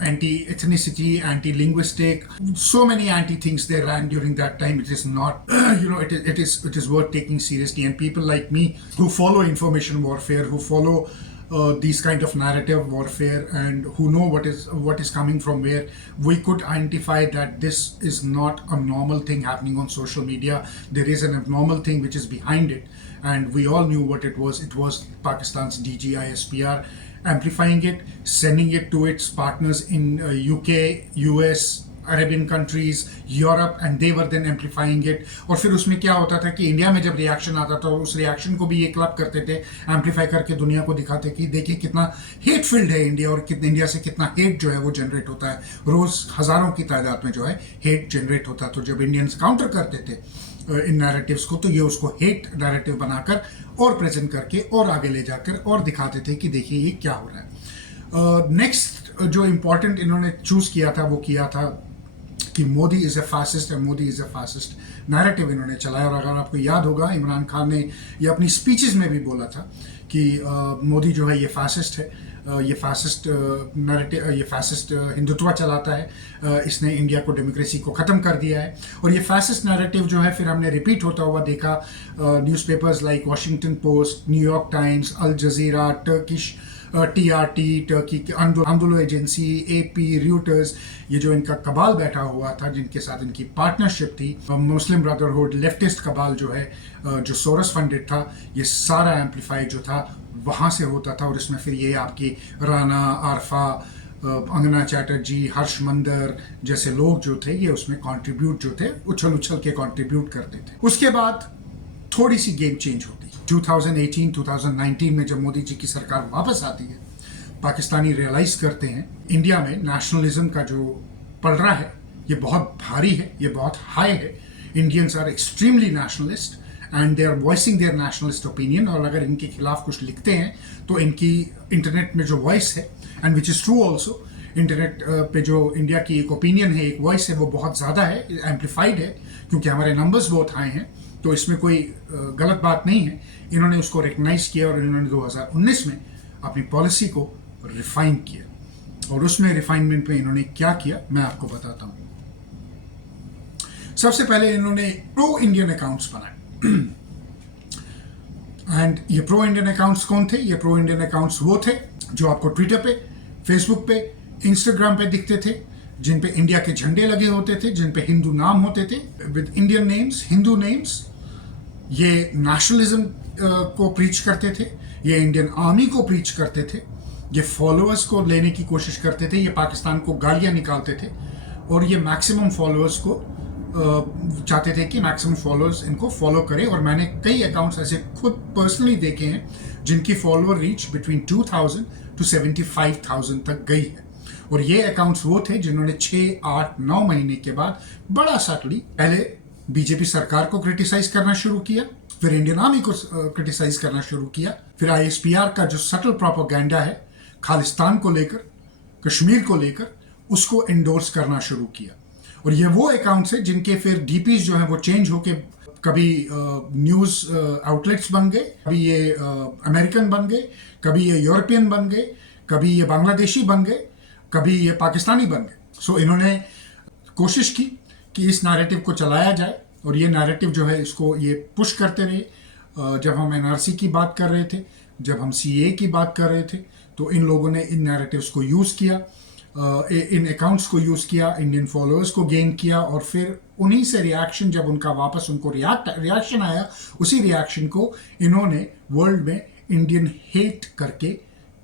anti ethnicity, anti linguistic, so many anti things they ran during that time. It is not it is worth taking seriously, and people like me who follow information warfare, who follow these kind of narrative warfare, and who know what is coming from where, we could identify that this is not a normal thing happening on social media. There is an abnormal thing which is behind it, and we all knew what it was. It was Pakistan's DG ISPR amplifying it, sending it to its partners in UK, US, Arabian countries, Europe, and they were then amplifying it. और फिर उसमें क्या होता था कि India में जब reaction आता था उस रिएक्शन को भी ये क्लब करते थे, एम्पलीफाई करके दुनिया को दिखाते कि देखिए कितना हेट फिल्ड है इंडिया, और कितने इंडिया से कितना हेट जो है वो जनरेट होता है। रोज हजारों की तादाद में जो है हेट जनरेट होता। तो जब इंडियंस काउंटर करते थे इन नैरेटिव्स को, तो ये उसको हेट नैरेटिव बनाकर और प्रेजेंट करके और आगे ले जाकर और दिखाते थे कि देखिए ये क्या हो रहा है। नेक्स्ट जो इम्पोर्टेंट इन्होंने चूज किया था वो किया था कि मोदी इज़ ए फासिस्ट, है Modi is a fascist narrative इन्होंने चलाया। और अगर आपको याद होगा, इमरान खान ने ये अपनी स्पीचेस में भी बोला था कि मोदी जो है ये फासिस्ट है, ये फासिस्ट नैरेटिव, ये फासिस्ट हिंदुत्व चलाता है, इसने इंडिया को डेमोक्रेसी को ख़त्म कर दिया है। और ये फासिस्ट नैरेटिव जो है फिर हमने रिपीट होता हुआ देखा newspapers like Washington Post, New York Times, Al Jazeera, Turkish TRT, Turkey की आंदोलन एजेंसी, AP, रूटर्स, ये जो इनका कबाल बैठा हुआ था, जिनके साथ इनकी पार्टनरशिप थी, मुस्लिम ब्रदरहुड, लेफ्टिस्ट कबाल जो है, जो सोरस फंडेड था, ये सारा एम्पलीफाई जो था वहाँ से होता था। और इसमें फिर ये आपकी राना, आरफा, अंगना चैटर्जी, हर्ष मंदर जैसे लोग जो थे ये उसमें कंट्रीब्यूट जो थे उछल उछल के कंट्रीब्यूट करते थे। उसके बाद थोड़ी सी गेम चेंज होती है। 2018-2019 में जब मोदी जी की सरकार वापस आती है, पाकिस्तानी रियलाइज करते हैं इंडिया में नेशनलिज्म का जो पलड़ा है ये बहुत भारी है, ये बहुत हाई है। Indians are extremely nationalist and they are voicing their nationalist opinion, और अगर इनके खिलाफ कुछ लिखते हैं तो इनकी इंटरनेट में जो वॉइस है, and which is true also, internet पे जो इंडिया की एक ओपिनियन है, एक वॉइस है, वो बहुत ज़्यादा है, एम्पलीफाइड है, क्योंकि हमारे नंबर्स बहुत हाई हैं। तो इसमें कोई गलत बात नहीं है। इन्होंne उसको रिकग्नाइज किया और इन्होंने 2019 में अपनी पॉलिसी को रिफाइन किया। और उसमें रिफाइनमेंट में इन्होंने क्या किया मैं आपको बताता हूँ। सबसे पहले इन्होंने प्रो इंडियन अकाउंट्स बनाए। एंड ये प्रो इंडियन अकाउंट्स कौन थे? ये प्रो इंडियन अकाउंट्स वो थे जो आपको ट्विटर पे, फेसबुक पे, इंस्टाग्राम पे दिखते थे, जिन पे इंडिया के झंडे लगे होते थे, जिन पे हिंदू नाम होते थे with Indian names, Hindu names. ये नेशनलिज्म को प्रीच करते थे, ये इंडियन आर्मी को प्रीच करते थे, ये फॉलोअर्स को लेने की कोशिश करते थे, ये पाकिस्तान को गालियां निकालते थे, और ये मैक्सिमम फॉलोअर्स को चाहते थे कि मैक्सिमम फॉलोअर्स इनको फॉलो करें। और मैंने कई अकाउंट्स ऐसे खुद पर्सनली देखे हैं जिनकी फॉलोअर रीच बिटवीन 2000 to 75,000 तक गई है। और ये अकाउंट्स वो थे जिन्होंने 6, 8, 9 महीने के बाद बड़ा सटली पहले बीजेपी सरकार को क्रिटिसाइज करना शुरू किया, फिर इंडियन आर्मी को क्रिटिसाइज करना शुरू किया, फिर आईएसपीआर का जो सटल प्रोपेगेंडा है खालिस्तान को लेकर, कश्मीर को लेकर, उसको इंडोर्स करना शुरू किया। और ये वो अकाउंट्स हैं जिनके फिर डीपीज जो हैं वो चेंज होके कभी न्यूज़ आउटलेट्स बन गए, कभी ये अमेरिकन बन गए, कभी ये यूरोपियन बन गए, कभी ये बांग्लादेशी बन गए, कभी ये पाकिस्तानी बन गए। सो इन्होंने कोशिश की कि इस नैरेटिव को चलाया जाए, और ये नैरेटिव जो है इसको ये पुश करते रहे। जब हम एनआरसी की बात कर रहे थे, जब हम सीए की बात कर रहे थे, तो इन लोगों ने इन नैरेटिव्स को यूज़ किया, इन अकाउंट्स को यूज़ किया, इंडियन फॉलोअर्स को गेन किया, और फिर उन्हीं से रिएक्शन, जब उनका वापस उनको रिएक्शन आया, उसी रिएक्शन को इन्होंने वर्ल्ड में इंडियन हेट करके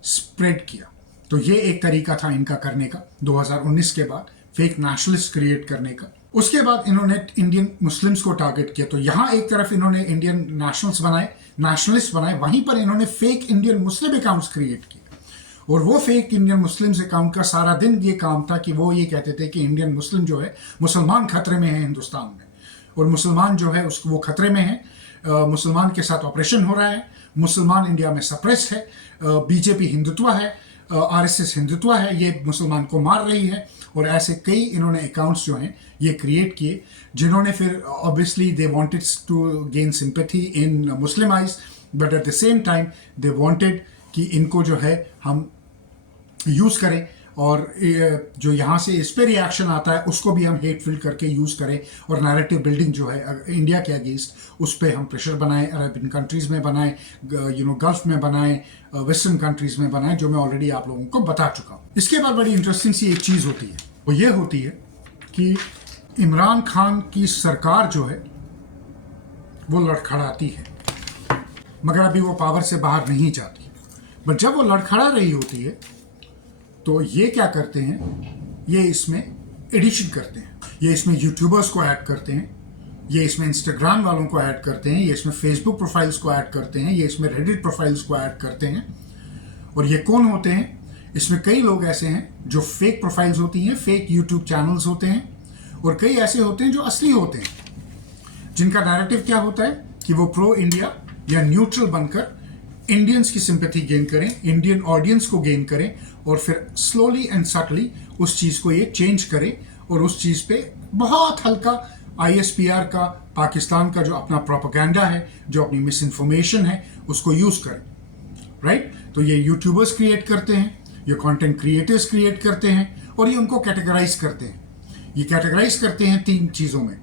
स्प्रेड किया। तो ये एक तरीका था इनका करने का 2019 के बाद, फेक नेशनलिस्ट क्रिएट करने का। उसके बाद इन्होंने इंडियन मुस्लिम्स को टारगेट किया। तो यहाँ एक तरफ इन्होंने इंडियन नेशनलिस्ट बनाए, वहीं पर इन्होंने fake Indian Muslim accounts create किए। और वो फेक इंडियन मुस्लिम्स अकाउंट का सारा दिन ये काम था कि वो ये कहते थे कि इंडियन मुस्लिम जो है, मुसलमान खतरे में है हिंदुस्तान में, और मुसलमान जो है उसको वो खतरे में है, मुसलमान के साथ ऑपरेशन हो रहा है, मुसलमान इंडिया में सप्रेस है, बीजेपी हिंदुत्व है, आरएसएस हिंदुत्व है, ये मुसलमान को मार रही है। और ऐसे कई इन्होंने अकाउंट्स जो हैं ये क्रिएट किए, जिन्होंने फिर obviously they wanted to gain sympathy in Muslim eyes, but at the same time they wanted कि इनको जो है हम यूज़ करें, और जो यहाँ से इस पे रिएक्शन आता है उसको भी हम हेटफुल करके यूज़ करें, और नैरेटिव बिल्डिंग जो है इंडिया के अगेंस्ट उस पर हम प्रेशर बनाएं, अरबियन कंट्रीज़ में बनाएं, गल्फ में बनाएं, वेस्टर्न कंट्रीज़ में बनाएं, जो मैं ऑलरेडी आप लोगों को बता चुका हूँ। इसके बाद बड़ी इंटरेस्टिंग सी एक चीज़ होती है, वो ये होती है कि इमरान खान की सरकार जो है वो लड़खड़ाती है, मगर अभी वो पावर से बाहर नहीं जाती। बट जब वो लड़खड़ा रही होती है तो ये क्या करते हैं, ये इसमें एडिशन करते हैं, ये इसमें यूट्यूबर्स को ऐड करते हैं, ये इसमें इंस्टाग्राम वालों को ऐड करते हैं, ये इसमें फेसबुक प्रोफाइल्स को ऐड करते हैं, ये इसमें रेडिट प्रोफाइल्स को ऐड करते हैं। और ये कौन होते हैं? इसमें कई लोग ऐसे हैं जो फेक प्रोफाइल्स होती हैं, फेक यूट्यूब चैनल्स होते हैं, और कई ऐसे होते हैं जो असली होते हैं, जिनका नैरेटिव क्या होता है कि वो प्रो इंडिया या न्यूट्रल बनकर इंडियंस की सिंपैथी गेन करें, इंडियन ऑडियंस को गेन करें, और फिर स्लोली एंड सटली उस चीज़ को ये चेंज करें, और उस चीज़ पे बहुत हल्का आईएसपीआर का, पाकिस्तान का जो अपना प्रोपेगेंडा है, जो अपनी मिस इन्फॉर्मेशन है, उसको यूज़ करें। राइट? तो ये यूट्यूबर्स क्रिएट करते हैं, ये कंटेंट क्रिएटर्स क्रिएट करते हैं, और ये उनको कैटेगराइज करते हैं। ये कैटेगराइज करते हैं 3 चीज़ों में,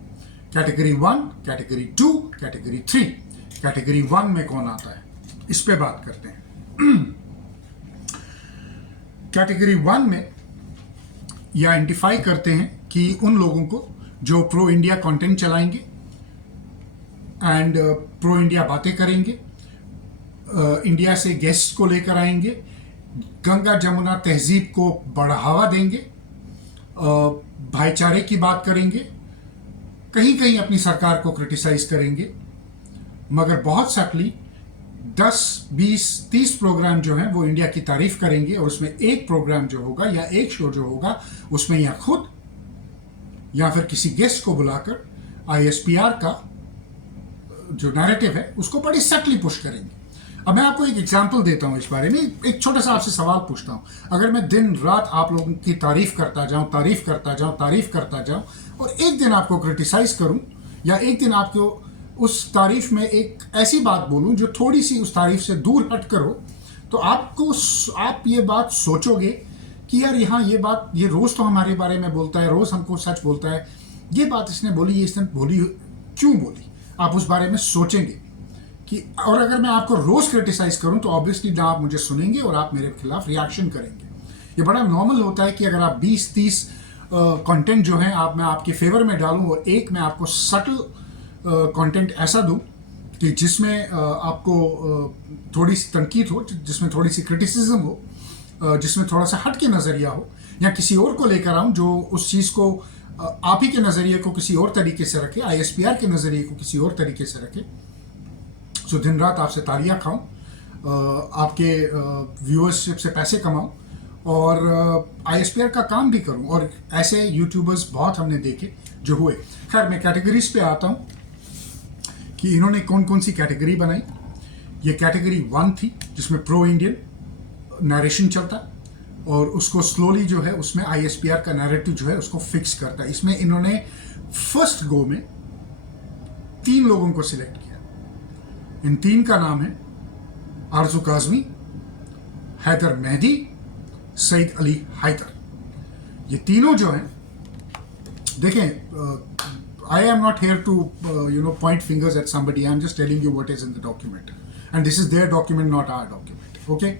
कैटेगरी 1, कैटेगरी 2, कैटेगरी 3। कैटेगरी 1 में कौन आता है, इस पे बात करते हैं। कैटेगरी 1 में ये आइडेंटिफाई करते हैं कि उन लोगों को जो प्रो इंडिया कंटेंट चलाएंगे एंड प्रो इंडिया बातें करेंगे, इंडिया से गेस्ट को लेकर आएंगे, गंगा जमुना तहजीब को बढ़ावा देंगे, भाईचारे की बात करेंगे, कहीं कहीं अपनी सरकार को क्रिटिसाइज करेंगे, मगर बहुत सटली 10, 20, 30 प्रोग्राम जो हैं वो इंडिया की तारीफ करेंगे, और उसमें एक प्रोग्राम जो होगा या एक शो जो होगा उसमें या खुद या फिर किसी गेस्ट को बुलाकर ISPR का जो नैरेटिव है उसको बड़ी सटली पुश करेंगे। अब मैं आपको एक एग्जांपल देता हूं इस बारे में, एक छोटा सा आपसे सवाल पूछता हूं। अगर मैं दिन रात आप लोगों की तारीफ करता जाऊं और एक दिन आपको क्रिटिसाइज करूं, या एक दिन आपको उस तारीफ में एक ऐसी बात बोलूं जो थोड़ी सी उस तारीफ से दूर हट कर हो, तो आप ये बात सोचोगे कि यार यहाँ ये रोज तो हमारे बारे में बोलता है, रोज हमको सच बोलता है, ये बात इसने बोली क्यों बोली, आप उस बारे में सोचेंगे कि। और अगर मैं आपको रोज क्रिटिसाइज करूं तो ऑब्वियसली ना आप मुझे सुनेंगे और आप मेरे खिलाफ रिएक्शन करेंगे। ये बड़ा नॉर्मल होता है कि अगर आप 20-30 कंटेंट जो है मैं आपके फेवर में डालूं और एक मैं आपको सटल कंटेंट ऐसा दूं कि जिसमें आपको थोड़ी सी तनकीद हो, जिसमें थोड़ी सी क्रिटिसिज्म हो, जिसमें थोड़ा सा हट के नज़रिया हो, या किसी और को लेकर आऊं जो उस चीज़ को आप ही के नज़रिए को किसी और तरीके से रखे, ISPR के नज़रिए को किसी और तरीके से रखे, तो दिन रात आपसे तालियां खाऊं, आपके व्यूअरशिप से पैसे कमाऊं और ISPR का काम भी करूं। और ऐसे यूट्यूबर्स बहुत हमने देखे जो हुए। खैर मैं कैटेगरीज पे आता हूं कि इन्होंने कौन कौन सी कैटेगरी बनाई। ये कैटेगरी 1 थी जिसमें प्रो इंडियन नरेशन चलता, और उसको स्लोली जो है उसमें ISPR का नैरेटिव जो है उसको फिक्स करता है। इसमें इन्होंने फर्स्ट गो में 3 लोगों को सिलेक्ट किया। इन 3 का नाम है आरजू काजमी, हैदर मेहदी, सईद अली हैदर। ये तीनों जो हैं, देखें, I am not here to point fingers at somebody, I am just telling you what is in the document, and this is their document, not our document. Okay,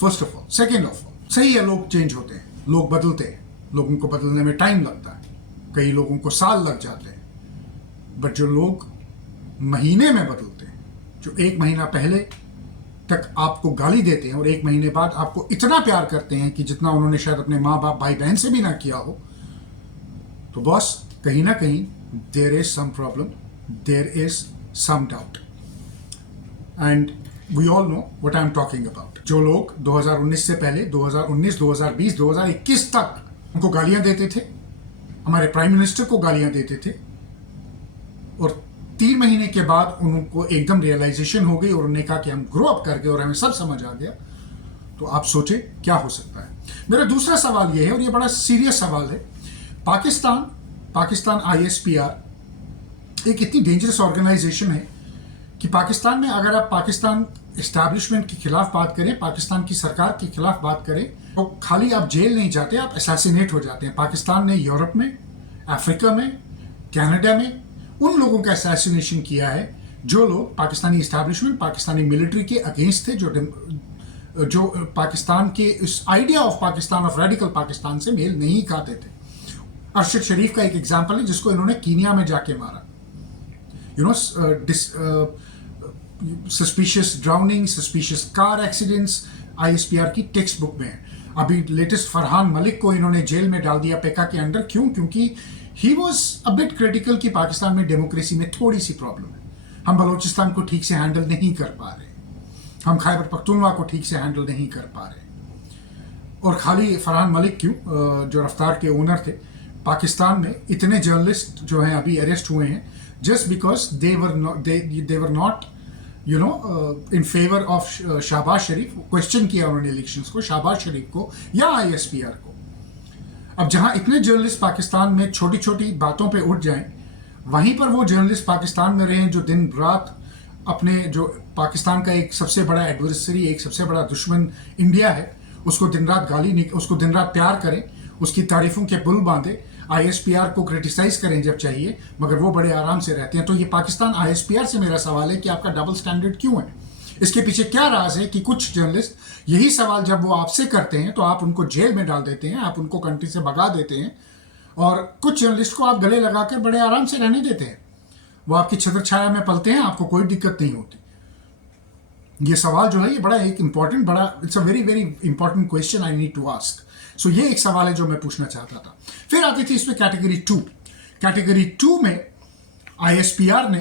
first of all. Second of all, सही है, लोग change होते हैं, लोग बदलते हैं, लोगों को बदलने में टाइम लगता है, कई लोगों को साल लग जाते हैं, बट जो लोग महीने में बदलते हैं, जो 1 महीना पहले तक आपको गाली देते हैं और 1 महीने बाद आपको इतना प्यार करते हैं कि जितना उन्होंने शायद अपने माँ बाप भाई बहन से भी ना किया हो, तो बॉस कहीं ना कहीं there is some problem, there is some doubt, and we all know what I am talking about. जो लोग 2019 से पहले 2019, 2020, 2021 तक उनको गालियां देते थे, हमारे प्राइम मिनिस्टर को गालियां देते थे, और 3 महीने के बाद उनको एकदम रियलाइजेशन हो गई और उन्होंने कहा कि हम ग्रो अप कर गए और हमें सब समझ आ गया, तो आप सोचे क्या हो सकता है। मेरा दूसरा सवाल यह है, और यह बड़ा सीरियस सवाल है, पाकिस्तान ISPR एक इतनी डेंजरस ऑर्गेनाइजेशन है कि पाकिस्तान में अगर आप पाकिस्तान एस्टैब्लिशमेंट के खिलाफ बात करें, पाकिस्तान की सरकार के खिलाफ बात करें, तो खाली आप जेल नहीं जाते, आप असैसिनेट हो जाते हैं। पाकिस्तान ने यूरोप में, अफ्रीका में, कनाडा में उन लोगों का असैसिनेशन किया है जो लोग पाकिस्तानी एस्टैब्लिशमेंट, पाकिस्तानी मिलिट्री के अगेंस्ट थे, जो पाकिस्तान के इस idea of Pakistan, of radical Pakistan से मेल नहीं खाते थे। अरशद शरीफ का एक एग्जाम्पल है जिसको इन्होंने कीनिया में जाके मारा। Suspicious drowning, suspicious car accidents ISPR की टेक्स्ट बुक में है। अभी लेटेस्ट फरहान मलिक को इन्होंने जेल में डाल दिया पेका के अंडर। क्यों? क्योंकि he was a bit critical कि पाकिस्तान में डेमोक्रेसी में थोड़ी सी प्रॉब्लम है, हम बलोचिस्तान को ठीक से हैंडल नहीं कर पा रहे, हम खैबर पख्तूनवा को ठीक से हैंडल नहीं कर पा रहे। और खाली फरहान मलिक क्यों, जो रफ्तार के ओनर थे, पाकिस्तान में इतने जर्नलिस्ट जो हैं अभी अरेस्ट हुए हैं just because they were not in favour of Shahbaz Sharif. Question किया उन्होंने इलेक्शंस को, शहबाज शरीफ को या ISPR को। अब जहां इतने जर्नलिस्ट पाकिस्तान में छोटी छोटी बातों पे उठ जाएं, वहीं पर वो जर्नलिस्ट पाकिस्तान में रहें जो दिन रात अपने, जो पाकिस्तान का एक सबसे बड़ा एडवर्सरी, एक सबसे बड़ा दुश्मन इंडिया है, उसको दिन रात उसको दिन रात प्यार करें, उसकी तारीफों के पुल बांधे, ISPR को क्रिटिसाइज करें जब चाहिए, मगर वो बड़े आराम से रहते हैं। तो ये पाकिस्तान ISPR से मेरा सवाल है कि आपका डबल स्टैंडर्ड क्यों है? इसके पीछे क्या राज है कि कुछ जर्नलिस्ट यही सवाल जब वो आपसे करते हैं तो आप उनको जेल में डाल देते हैं, आप उनको कंट्री से भगा देते हैं, और कुछ जर्नलिस्ट को आप गले लगाकर बड़े आराम से रहने देते हैं। वो आपकी छत्र छाया में पलते हैं, आपको कोई दिक्कत नहीं होती। ये सवाल जो है ये बड़ा एक इंपॉर्टेंट, बड़ा it's a very very important question I need to ask. So ये एक सवाल है जो मैं पूछना चाहता था. फिर आती थी इसमें कैटेगरी 2. कैटेगरी 2 में ISPR ने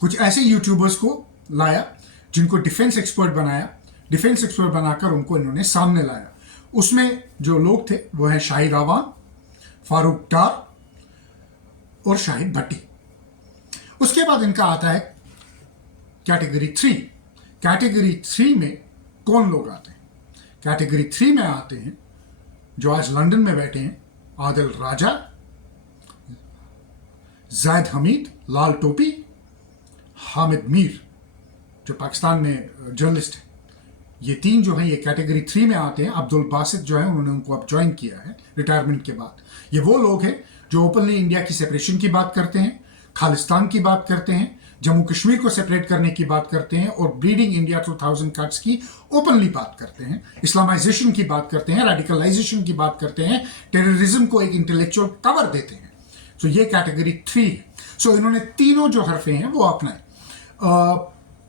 कुछ ऐसे यूट्यूबर्स को लाया जिनको डिफेंस एक्सपर्ट बनाया. डिफेंस एक्सपर्ट बनाकर उनको इन्होंने सामने लाया. उसमें जो लोग थे वो है शाहिद आवान, फारूक डार और शाहिद भट्टी. उसके बाद इनका आता है कैटेगरी 3. कैटेगरी 3 में कौन लोग आते हैं? कैटेगरी 3 में आते हैं जो आज लंदन में बैठे हैं, आदिल राजा, जायद हमीद, लाल टोपी, हामिद मीर जो पाकिस्तान में जर्नलिस्ट है. ये 3 जो हैं ये कैटेगरी 3 में आते हैं. अब्दुल बासित जो है उन्होंने उनको अब ज्वाइन किया है रिटायरमेंट के बाद. ये वो लोग हैं जो ओपनली इंडिया की सेपरेशन की बात करते हैं, खालिस्तान की बात करते हैं, जम्मू कश्मीर को सेपरेट करने की बात करते हैं और ब्लीडिंग इंडिया 2000 कट्स की ओपनली बात करते हैं, इस्लामाइजेशन की बात करते हैं, रेडिकलाइजेशन की बात करते हैं, टेररिज्म को एक इंटेलेक्चुअल कवर देते हैं. सो ये कैटेगरी 3 है. सो इन्होंने तीनों जो हरफे हैं वो अपनाए.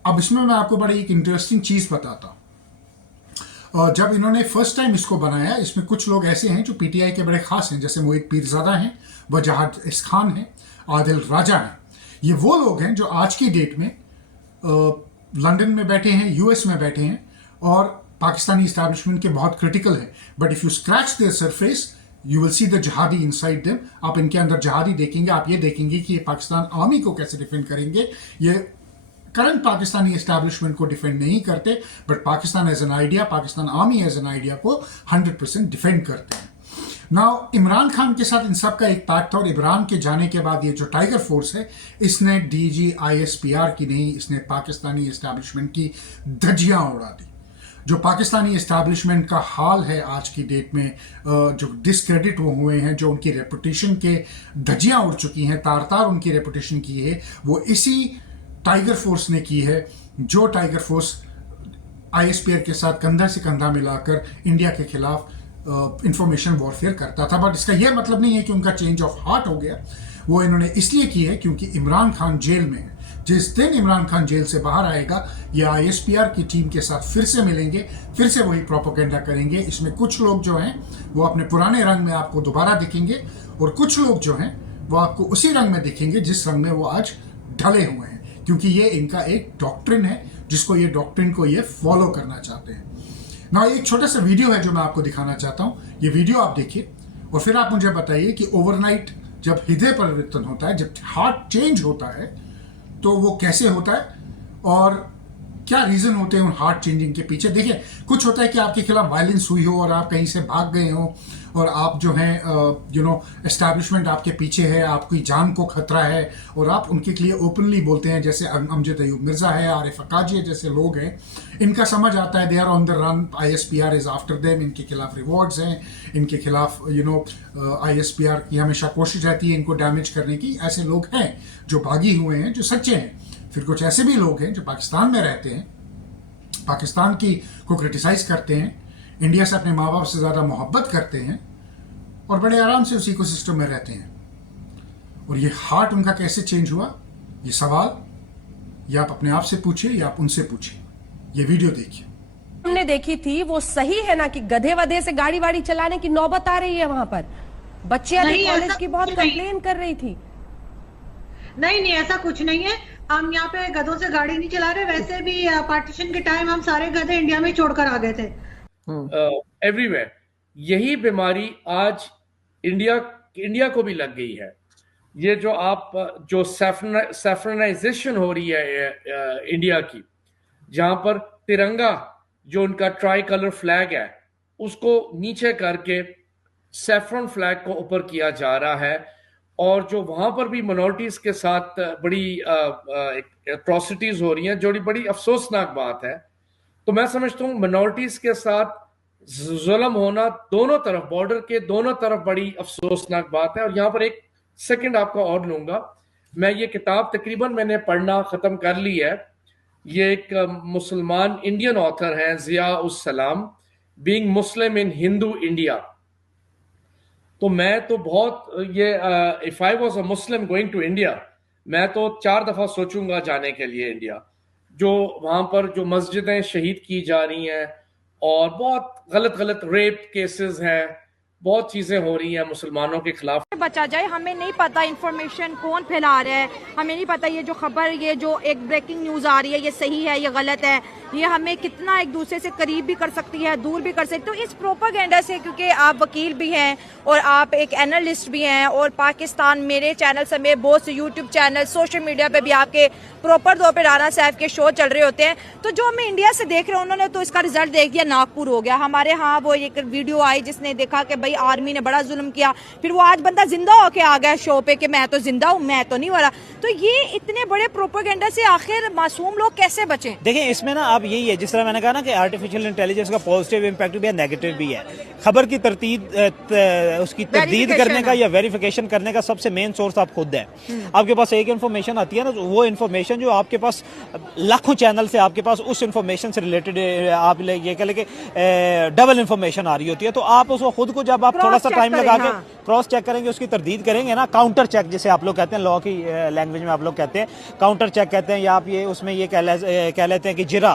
अब इसमें मैं आपको बड़ी एक इंटरेस्टिंग चीज बताता हूं. जब इन्होंने फर्स्ट टाइम इसको बनाया, इसमें कुछ लोग ऐसे हैं जो पीटीआई के बड़े खास हैं, जैसे मोहित पीरजादा हैं, वजाहत खान हैं, आदिल राजा हैं. ये वो लोग हैं जो आज की डेट में लंदन में बैठे हैं, यूएस में बैठे हैं और पाकिस्तानी इस्टेब्लिशमेंट के बहुत क्रिटिकल हैं. But if you scratch their surface you will see the jihadi inside them. आप इनके अंदर जहादी देखेंगे, आप ये देखेंगे कि ये पाकिस्तान आर्मी को कैसे डिफेंड करेंगे. ये करंट पाकिस्तानी एस्टैब्लिशमेंट को डिफेंड नहीं करते, but Pakistan as an idea, Pakistan army as an idea को 100% डिफेंड करते हैं. नाउ इमरान खान के साथ इन सब का एक पैक्ट था और इमरान के जाने के बाद ये जो टाइगर फोर्स है इसने DG ISPR की नहीं, इसने पाकिस्तानी एस्टैब्लिशमेंट की धज्जियां उड़ा दी. जो पाकिस्तानी एस्टैब्लिशमेंट का हाल है आज की डेट में, जो डिसक्रेडिट वो हुए हैं, जो उनकी रेपुटेशन के धज्जियां उड़ चुकी हैं, तार तार उनकी रेपुटेशन की है, वो इसी टाइगर फोर्स ने की है. जो टाइगर फोर्स ISPR के साथ कंधा से कंधा मिलाकर इंडिया के खिलाफ इंफॉर्मेशन वॉरफेयर करता था. बट इसका यह मतलब नहीं है कि उनका चेंज ऑफ हार्ट हो गया. वो इन्होंने इसलिए की है क्योंकि इमरान खान जेल में है. जिस दिन इमरान खान जेल से बाहर आएगा ये ISPR की टीम के साथ फिर से मिलेंगे, फिर से वही प्रोपेगेंडा करेंगे. इसमें कुछ लोग जो हैं वो अपने पुराने रंग में आपको दोबारा दिखेंगे और कुछ लोग जो हैं वो आपको उसी रंग में दिखेंगे जिस रंग में वो आज ढले हुए हैं, क्योंकि ये इनका एक डॉक्ट्रिन है जिसको ये डॉक्ट्रिन को ये फॉलो करना चाहते हैं. ना एक छोटा सा वीडियो है जो मैं आपको दिखाना चाहता हूं. ये वीडियो आप देखिए और फिर आप मुझे बताइए कि ओवरनाइट जब हृदय परिवर्तन होता है, जब हार्ट चेंज होता है, तो वो कैसे होता है और क्या रीजन होते हैं उन हार्ट चेंजिंग के पीछे. देखिए, कुछ होता है कि आपके खिलाफ वायलेंस हुई हो और आप कहीं से भाग गए हो और आप जो हैं एस्टैब्लिशमेंट आपके पीछे है, आपकी जान को खतरा है और आप उनके लिए ओपनली बोलते हैं, जैसे अमजद अयूब मिर्जा है, आरिफ अकाजी जैसे लोग हैं. इनका समझ आता है they are on the run, ISPR is after them, इनके खिलाफ रिवॉर्ड्स हैं, इनके खिलाफ ISPR की हमेशा कोशिश रहती है इनको डैमेज करने की. ऐसे लोग हैं जो भागी हुए हैं, जो सच्चे हैं. फिर कुछ ऐसे भी लोग हैं जो पाकिस्तान में रहते हैं, पाकिस्तान की को क्रिटिसाइज करते हैं, इंडिया से अपने माँ बाप से ज़्यादा मोहब्बत करते हैं और बड़े आराम से उस इकोसिस्टम में रहते हैं. और ये हार्ट उनका कैसे चेंज हुआ, ये सवाल या आप अपने आप से पूछिए या आप उनसे पूछिए. ये वीडियो देखिए. हमने देखी थी वो सही है ना कि गधे वधे से गाड़ी वाड़ी चलाने की नौबत आ रही है. वहां पर बच्चियां भी कॉलेज की बहुत कंप्लेन कर रही थी. नहीं, ऐसा कुछ नहीं है. हम यहाँ पे गधों से गाड़ी नहीं चला रहे. वैसे भी पार्टीशन के टाइम हम सारे गधे इंडिया में छोड़कर आ गए थे. एवरीवेयर यही बीमारी आज इंडिया को भी लग गई है. ये जो सैफरनाइजेशन हो रही है इंडिया की, जहां पर तिरंगा जो उनका ट्राई कलर फ्लैग है उसको नीचे करके सैफरन फ्लैग को ऊपर किया जा रहा है. और जो वहां पर भी मिनॉरिटीज के साथ बड़ी एट्रोसिटीज हो रही हैं, जो बड़ी अफसोसनाक बात है. तो मैं समझता हूँ मिनॉरिटीज के साथ जुल्म होना दोनों तरफ, बॉर्डर के दोनों तरफ बड़ी अफसोसनाक बात है. और यहाँ पर एक सेकंड आपका और लूंगा. मैं ये किताब तकरीबन मैंने पढ़ना खत्म कर ली है. ये एक मुसलमान इंडियन ऑथर हैं, Zia us Salam, being Muslim in Hindu India. तो मैं तो बहुत ये if I was a Muslim going to India, मैं तो 4 दफा सोचूंगा जाने के लिए इंडिया. जो वहां पर जो मस्जिदें शहीद की जा रही हैं और बहुत गलत गलत रेप केसेस हैं, बहुत चीजें हो रही हैं मुसलमानों के खिलाफ। बचा जाए, हमें नहीं पता इंफॉर्मेशन कौन फैला रहा है, हमें नहीं पता ये जो खबर, ये जो एक ब्रेकिंग न्यूज़ आ रही है, ये सही है, ये गलत है, ये हमें कितना एक दूसरे से करीब भी कर सकती है, दूर भी कर सकती है। तो इस प्रोपेगेंडा से, क्योंकि आप वकील भी हैं और आप एक एनालिस्ट भी हैं, और पाकिस्तान मेरे चैनल समेत बहुत से यूट्यूब चैनल, सोशल मीडिया पे भी आपके प्रॉपर तौर पे राना साहब के शो चल रहे होते हैं। तो जो हमें इंडिया से देख रहे हैं, उन्होंने तो इसका रिजल्ट देख दिया, नागपुर हो गया। हमारे यहाँ वो एक वीडियो आई जिसने देखा कि भाई आर्मी ने बड़ा जुल्म किया, फिर वो आज बंदा जिंदा होके आ गया शो पे कि मैं तो जिंदा हूँ, मैं तो नहीं हो रहा। तो ये इतने बड़े प्रोपेगेंडा से आखिर मासूम लोग कैसे बचें? देखिए, इसमें ना अब यही है, जिस तरह मैंने कहा ना कि आर्टिफिशियल इंटेलिजेंस का पॉजिटिव इम्पैक्ट भी है, नेगेटिव भी है। खबर की उसकी तरदीद करने का या वेरिफिकेशन करने का सबसे मेन सोर्स आप खुद है। आपके पास एक इन्फॉर्मेशन आती है ना, तो वो इन्फॉर्मेशन जो आपके पास लाखों चैनल से आपके पास उस इन्फॉर्मेशन से रिलेटेड आप ये कह लें कि डबल इन्फॉर्मेशन आ रही होती है, तो आप उसको खुद को जब आप थोड़ा सा टाइम लगा के क्रॉस चेक करेंगे, उसकी तरदीद करेंगे ना, काउंटर चेक जिसे आप लोग कहते हैं, लॉ की लैंग्वेज में आप लोग कहते हैं काउंटर चेक कहते हैं, या आप ये उसमें ये कह लेते हैं कि जिरा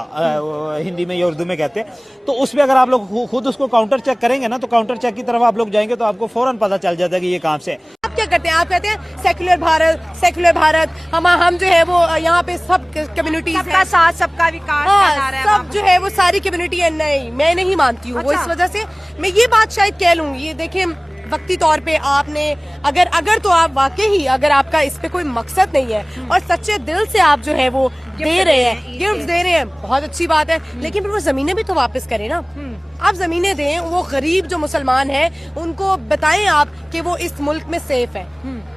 हिंदी में या उर्दू में कहते हैं। तो उसमें अगर आप लोग खुद उसको काउंटर चेक करेंगे ना, तो काउंटर चेक की तरफ आप लोग जाएंगे तो आपको फौरन पता चल जाता है कि ये कहाँ से है। आप क्या करते हैं? आप कहते हैं सेक्युलर भारत, हम जो है वो यहाँ पे सब कम्युनिटीज हैं, सबका साथ सबका विकास सब जो है वो सारी कम्युनिटी है। नहीं, मैं नहीं मानती हूँ। वो इस वजह से मैं ये बात शायद कह लूंगी। ये देखें, वक्ती तौर पे आपने अगर तो आप वाकई अगर आपका इस पे कोई मकसद नहीं है और सच्चे दिल से आप जो है वो दे रहे हैं, गिफ्ट दे रहे हैं, बहुत अच्छी बात है, लेकिन फिर वो जमीनें भी तो वापस करें ना। आप जमीनें दें, वो गरीब जो मुसलमान हैं उनको बताएं आप कि वो इस मुल्क में सेफ है।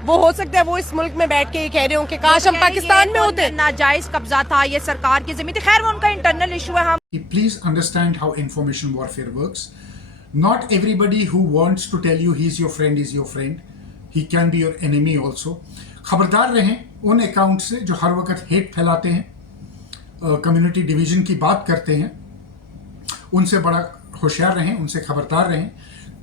वो हो सकता है वो इस मुल्क में बैठ के ये कह रहे हो कि काश हम पाकिस्तान में होते। नाजायज कब्जा था, ये सरकार की जमीन थी, खैर वो उनका इंटरनल इशू है। Please understand how information warfare works. Not everybody who wants to tell you he's your friend is your friend. He can be your enemy also. खबरदार रहें उन अकाउंट से जो हर वक्त हेट फैलाते हैं, कम्युनिटी डिवीजन की बात करते हैं। उनसे बड़ा होशियार रहें, उनसे खबरदार रहें।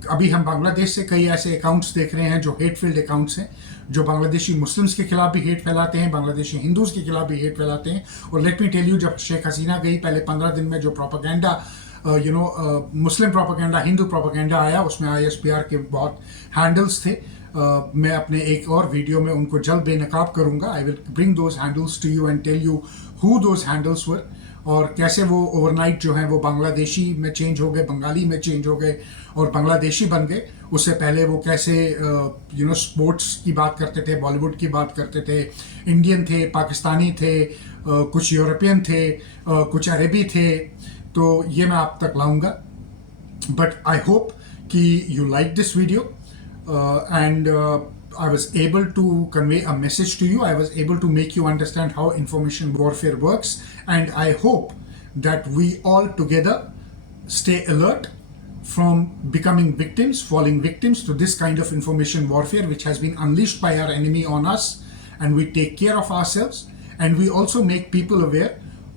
अभी हम बांग्लादेश से कई ऐसे अकाउंट्स देख रहे हैं जो हेट फील्ड अकाउंट्स हैं, जो बांग्लादेशी मुस्लिम्स के खिलाफ भी हेट फैलाते हैं, बांग्लादेशी हिंदूज के खिलाफ भी हेट फैलाते हैं। और लेट मी टेल यू, जब शेख हसीना गई, पहले 15 दिन में जो प्रोपेगेंडा मुस्लिम प्रोपेगेंडा, हिंदू प्रोपेगेंडा आया, उसमें ISPR के बहुत हैंडल्स थे। मैं अपने एक और वीडियो में उनको जल्द बेनकाब करूंगा। I will bring those handles to you and tell you who those handles were, और कैसे वो ओवरनाइट जो हैं वो बांग्लादेशी में चेंज हो गए, बंगाली में चेंज हो गए और बांग्लादेशी बन गए। उससे पहले वो कैसे स्पोर्ट्स की बात करते थे, बॉलीवुड की बात करते थे, इंडियन थे, पाकिस्तानी थे, कुछ यूरोपियन थे, कुछ अरबी थे। तो ये मैं आप तक लाऊंगा। बट आई होप कि you like this video and I was able to convey a message to you. I was able to make you understand how information warfare works, and I hope that we all together stay alert from becoming victims, falling victims to this kind of information warfare which has been unleashed by our enemy on us, and we take care of ourselves, and we also make people aware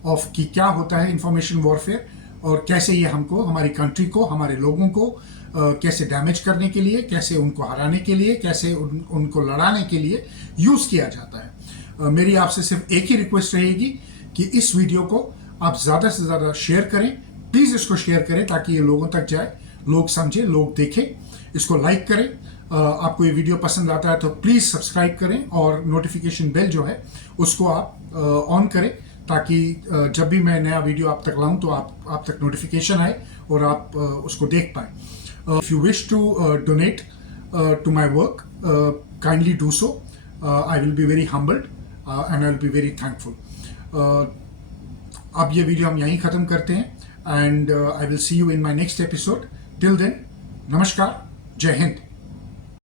of कि क्या होता है information warfare और कैसे ये हमको, हमारी country को, हमारे लोगों को कैसे डैमेज करने के लिए, कैसे उनको हराने के लिए, कैसे उनको लड़ाने के लिए यूज़ किया जाता है। मेरी आपसे सिर्फ एक ही रिक्वेस्ट रहेगी कि इस वीडियो को आप ज़्यादा से ज़्यादा शेयर करें। प्लीज़ इसको शेयर करें ताकि ये लोगों तक जाए, लोग समझें, लोग देखें। इसको लाइक करें। आपको ये वीडियो पसंद आता है तो प्लीज़ सब्सक्राइब करें और नोटिफिकेशन बेल जो है उसको आप ऑन करें, ताकि जब भी मैं नया वीडियो आप तक लाऊं तो आप तक नोटिफिकेशन आए और आप उसको देख पाएँ। If you wish to donate to my work, kindly do so. I will be very humbled and I will be very thankful. अब ये वीडियो हम यहीं ख़त्म करते हैं and I will see you in my next episode. Till then, नमस्कार, जय हिंद।